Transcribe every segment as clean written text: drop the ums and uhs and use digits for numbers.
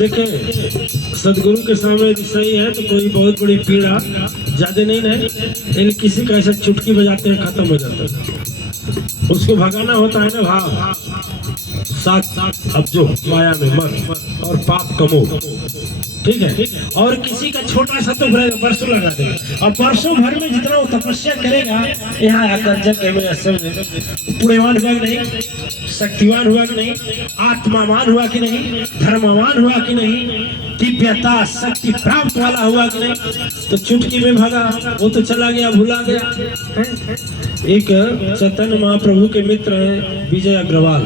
देखें सदगुरु के सामने यदि सही है तो कोई बहुत बड़ी पीड़ा ज्यादा नहीं है, लेकिन किसी का ऐसा चुटकी बजाते हैं खत्म हो जाता है। उसको भगाना होता है ना भाव, साथ अब जो माया में मत और पाप कमो, ठीक है। और किसी का छोटा सा तो परसों लगा देगा, और परसों भर में जितना वो तपस्या करेगा यहाँ आकर जग में पुण्यवान हुआ कि नहीं, शक्तिवान हुआ कि नहीं, आत्मावान हुआ कि नहीं, धर्मवान हुआ कि नहीं, दिव्यता शक्ति प्राप्त वाला हुआ कि नहीं, तो चुटकी में भागा, वो तो चला गया, भुला गया। एक चैतन्य महाप्रभु के मित्र हैं विजय अग्रवाल,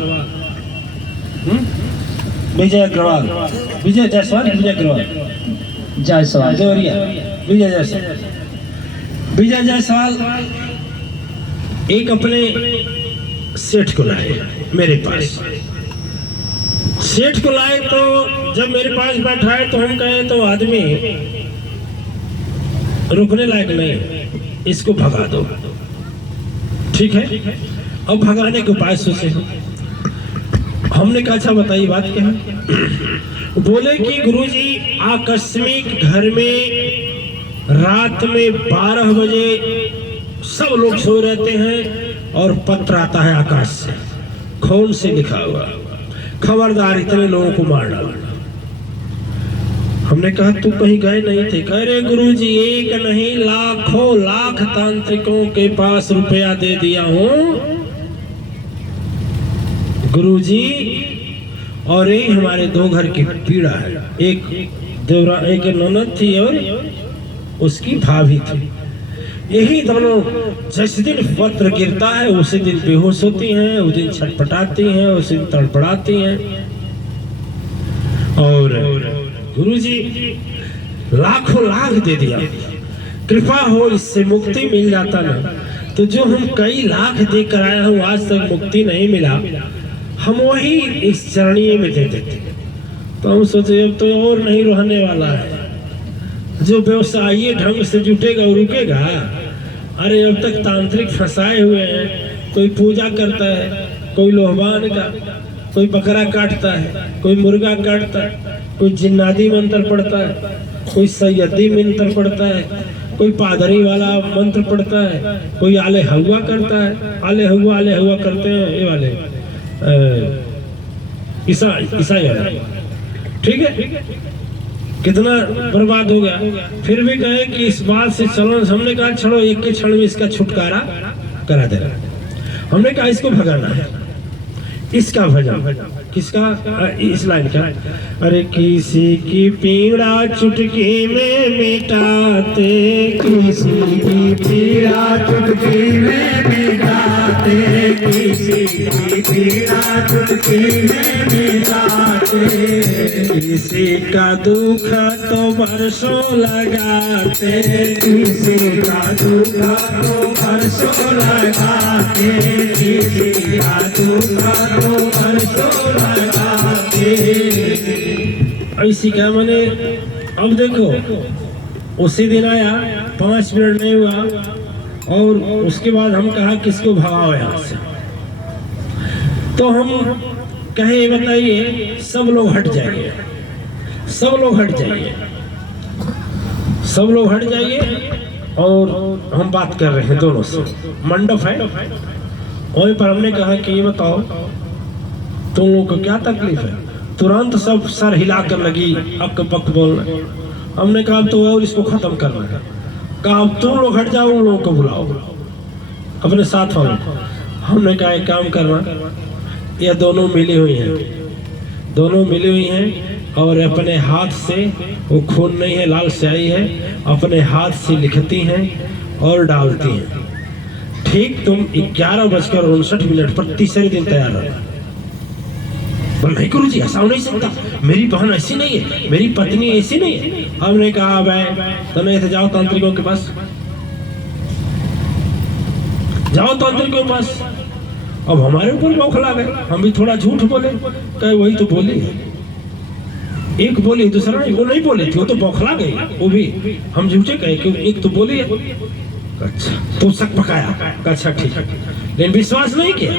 विजय अग्रवाल, विजय जायसवाल, विजय अग्रवाल, जायसवाल देवरिया, विजय जायसवाल, विजय जायसवाल एक अपने सेठ को लाए मेरे पास। सेठ को लाए तो जब मेरे पास बैठा है तो हम कहे तो आदमी रुकने लायक नहीं, इसको भगा दो, ठीक है। अब भगाने के उपाय सोचे हमने कहा अच्छा बताइए बात क्या है। बोले कि गुरुजी आकस्मिक घर में रात में 12 बजे सब लोग सो रहते हैं और पत्र आता है आकाश से, खून से लिखा हुआ, खबरदार इतने लोगों को मार डालना। हमने कहा तू कहीं गए नहीं थे? कह रहे गुरुजी एक नहीं लाखों लाख तांत्रिकों के पास रुपया दे दिया हूं गुरुजी, और ये हमारे 2 घर की पीड़ा है, एक देवरा, एक ननद थी और उसकी भाभी थी। यही दोनों जिस दिन पत्र गिरता है उसी दिन बेहोश होती हैं, उस दिन छटपटाती हैं, उसी दिन तड़पड़ाती हैं। और गुरुजी लाखों लाख दे दिया, कृपा हो इससे मुक्ति मिल जाता ना, तो जो हम कई लाख देकर आया हूँ आज तक मुक्ति नहीं मिला, हम वही इस चरणीय में दे देते। तो हम सोचे अब तो और नहीं रहने वाला है, जो व्यवसायी ढंग से जुटेगा वो रुकेगा। अरे अब तक तांत्रिक फंसाए हुए हैं, कोई पूजा करता है, कोई लोहबान का, कोई बकरा काटता है, कोई मुर्गा काटता है, कोई जिन्नादी मंत्र पढ़ता है, कोई सैयदी मंत्र पढ़ता है, कोई पादरी वाला मंत्र पढ़ता है, कोई आले हवा करता है, आले हवा करते हैं ये वाले ईसाई वाला, ठीक है। कितना बर्बाद हो गया। फिर भी कहे कि इस बात से चलो, हमने कहा चलो एक के क्षण में इसका छुटकारा करा देना। हमने कहा इसको भगाना है, इसका भजन किसका, इस लाइन का, अरे किसी की पीड़ा चुटकी में मिटाते, किसी की पीड़ा चुटकी में मिटाते, किसी की पीड़ा चुटकी में मिटाते, किसी का दुख तो बरसों लगाते, किसी का दुख तो बरसों लगाते, किसी का दुख तो बरसों लगाते। ऐसी क्या मैंने, अब देखो उसी दिन आया, 5 मिनट नहीं हुआ और उसके बाद हम कहा किसको भगाओ यहाँ से। तो हम कहे बताइए सब लोग हट जाइए, सब लोग हट जाइए, सब लोग हट जाइए। और हम बात कर रहे हैं दोनों से, मंडप है वहीं पर। हमने कहा कि ये बताओ तुम लोगों को क्या तकलीफ है? तुरंत सब सर हिलाकर लगी अक पक बोलना। हमने कहा तो और इसको खत्म करना है। कहा तुम लोग हट जाओ, उन लोगों को बुलाओ अपने साथ वालों को। हमने कहा एक काम करना, ये दोनों मिली हुई हैं, दोनों मिली हुई हैं और अपने हाथ से, वो खून नहीं है लाल स्याही है, अपने हाथ से लिखती हैं और डालती हैं। ठीक तुम 11:59 पर तीसरे दिन तैयार रहना। नहीं गुरु जी ऐसा हो नहीं सकता, मेरी बहन ऐसी नहीं है, मेरी पत्नी ऐसी नहीं है। हमने कहा भाई तुम्हें तो जाओ तांत्रिकों के पास, जाओ तांत्रिकों के पास। अब हमारे ऊपर बौखला गए, हम भी थोड़ा झूठ बोले, कहे वही तो बोली, एक बोली दूसरा नहीं, वो नहीं बोली थी, वो तो बौखला गई, वो भी हम झूठे कहे कि एक तो बोली है। अच्छा तो शक पकाया, अच्छा ठीक है, लेकिन विश्वास नहीं किया।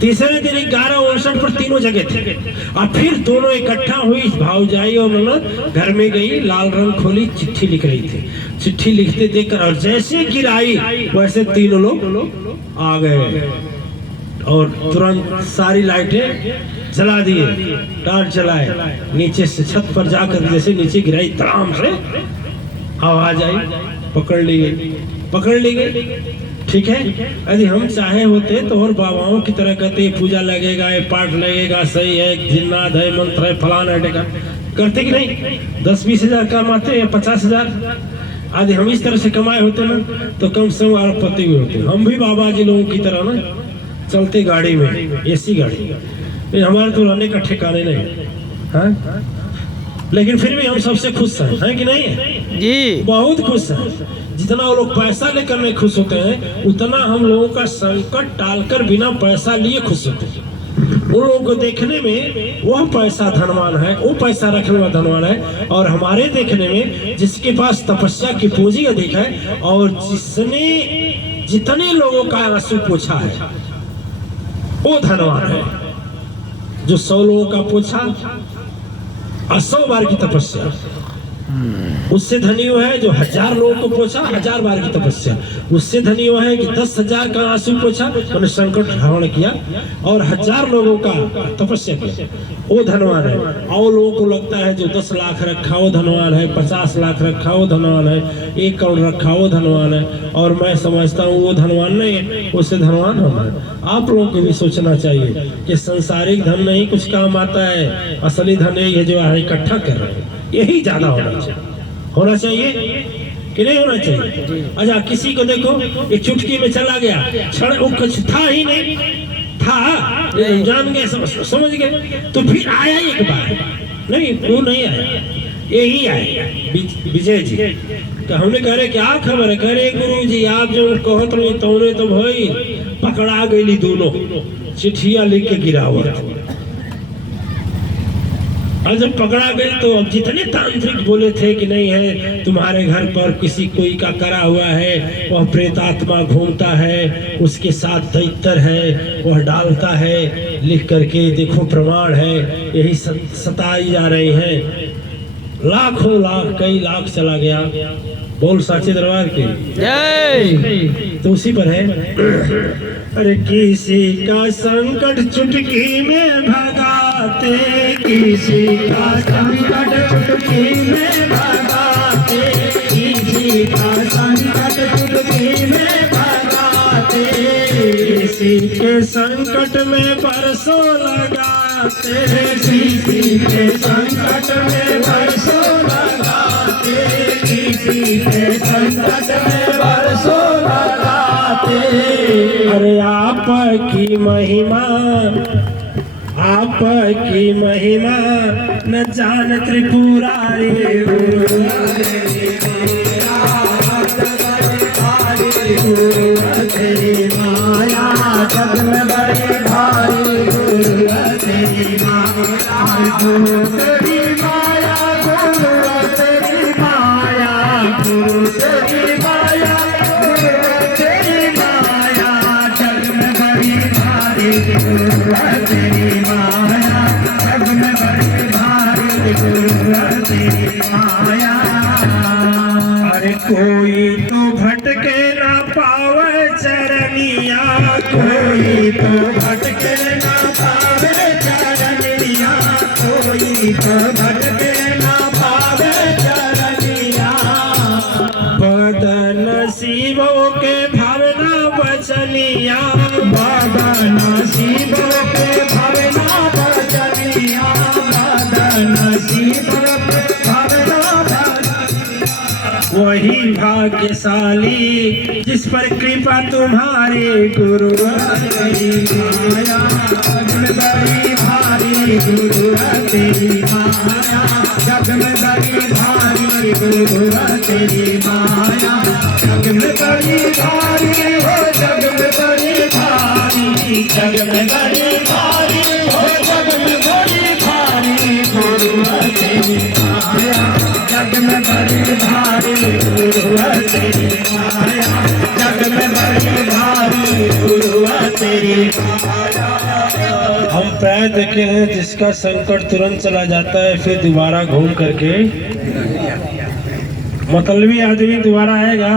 तीसरे दिन 11:59 पर तीनों जगह थे। और फिर दोनों इकट्ठा हुई, भाऊजाई और ननद घर में गई, लाल रंग खोली, चिट्ठी लिख रही थी। चिट्ठी लिखते देखकर और जैसे गिराई वैसे तीनों लोग आ गए और तुरंत सारी लाइटें जला दिए, टॉर्च जलाए, नीचे से छत पर जाकर जैसे नीचे गिराई, तराम से आवाज आई, पकड़ ली गई। ठीक है, यदि हम चाहे होते तो और बाबाओं की तरह कहते पूजा लगेगा, ये पाठ लगेगा, सही है, जिन्नात है, मंत्र है, फलाना है, करते कि नहीं? 10-20 हजार कमाते या 50 हजार। यदि हम इस तरह से कमाए होते ना तो कम से कम अरबपति भी होते। हम भी बाबा जी लोगों की तरह ना चलते गाड़ी में, एसी गाड़ी। हमारे तो रहने का ठिकाने नहीं, हाँ? लेकिन फिर भी हम सबसे खुश हैं कि नहीं जी? बहुत खुश हैं। जितना वो लोग पैसा लेकर नहीं खुश होते हैं, उतना हम लोगों का संकट टालकर बिना पैसा लिए खुश होते हैं। उन लोगों को देखने में वह पैसा धनवान है, वो पैसा रखने वाला धनवान है, और हमारे देखने में जिसके पास तपस्या की पूंजी अधिक है और जिसने जितने लोगों का आंसू पूछा है वो धनवान है। जो 100 लोगों का पूछा और 100 बार की तपस्या, उससे धनी वो है जो 1000 लोगों को पूछा, 1000 बार की तपस्या। उससे धनी वो है कि 10,000 का आंसू पूछा, उन्हें संकट हरण किया और 1000 लोगों का तपस्या किया, वो धनवान है। और लोगों को लगता है जो 10 लाख रखा वो धनवान है, 50 लाख रखा वो धनवान है, 1 करोड़ रखा वो धनवान है, और मैं समझता हूँ वो धनवान नहीं है, उससे धनवान हम है। आप लोगों को भी सोचना चाहिए कि संसारिक धन नहीं कुछ काम आता है, असली धन यही है जो इकट्ठा कर रहे हैं, यही ज्यादा होना चाहिए कि नहीं होना चाहिए? अच्छा, किसी को देखो एक चुटकी में चला गया, क्षण वो कुछ था ही नहीं, था जान गए, समझ गए, तो फिर आया एक बार, नहीं वो नहीं आया, यही आया विजय जी। तो हमने कह रहे क्या खबर है? कह रहे गुरु जी आप जो कहत नहीं तौने तो भाई पकड़ा गई दोनों, चिट्ठिया लिख के गिरावत। और जब पकड़ा गई तो अब जितने तांत्रिक बोले थे कि नहीं है तुम्हारे घर पर किसी कोई का करा हुआ है, वह प्रेतात्मा घूमता है, उसके साथ दैत्य है, वह डालता है, लिख करके देखो प्रमाण है, यही सताई जा रही हैं। लाखों लाख कई लाख चला गया, बोल साचे दरबार के जय। तो उसी पर है, अरे किसी का संकट चुटकी में भगाते, किसी का संकट चुटकी में भगाते, किसी का संकट चुटकी में भगाते, किसी के संकट में बरसों लगाते, किसी के संकट में बरसों लगाते, किसी के संकट में बरसों लगाते। अरे आपकी महिमा न जान त्रिपुरारी, गुरु तेरी माया जग में बड़ी भारी, गुरु तेरी माया, गुरु तेरी माया, गुरु तेरी माया, गुरु तेरी माया, गुरु तेरी माया जग में बड़ी भारी, गुरु तेरी माया जग में बड़ी भारी, गुरु तेरी माया। अरे कोई तो भटके ना पावे चरनिया, कोई तो भटके ना पावे चरनिया, कोई तो भटके ना पावे चरनिया। बदनसीबों के भावना बचनिया, बदनसीबों के भावना बचनिया, बदनसीबों के भावना वही भाग्यशाली जिस पर कृपा तुम्हारी, गुरु तेरी माया जग में बड़ी भारी, गुरु तेरी माया जग में बड़ी भारी, गुरु तेरी माया जग में बड़ी भारी, हो जग में बड़ी भारी, जग में बड़ी भारी, हो जग में बड़ी भारी, गुरु तेरी माया जग में बड़ी भारी, गुरु तेरी माया जग में बड़ी भारी, गुरु तेरी माया। हम प्राय देखे हैं जिसका संकट तुरंत चला जाता है फिर दोबारा घूम करके, मतलबी आदमी दोबारा आएगा?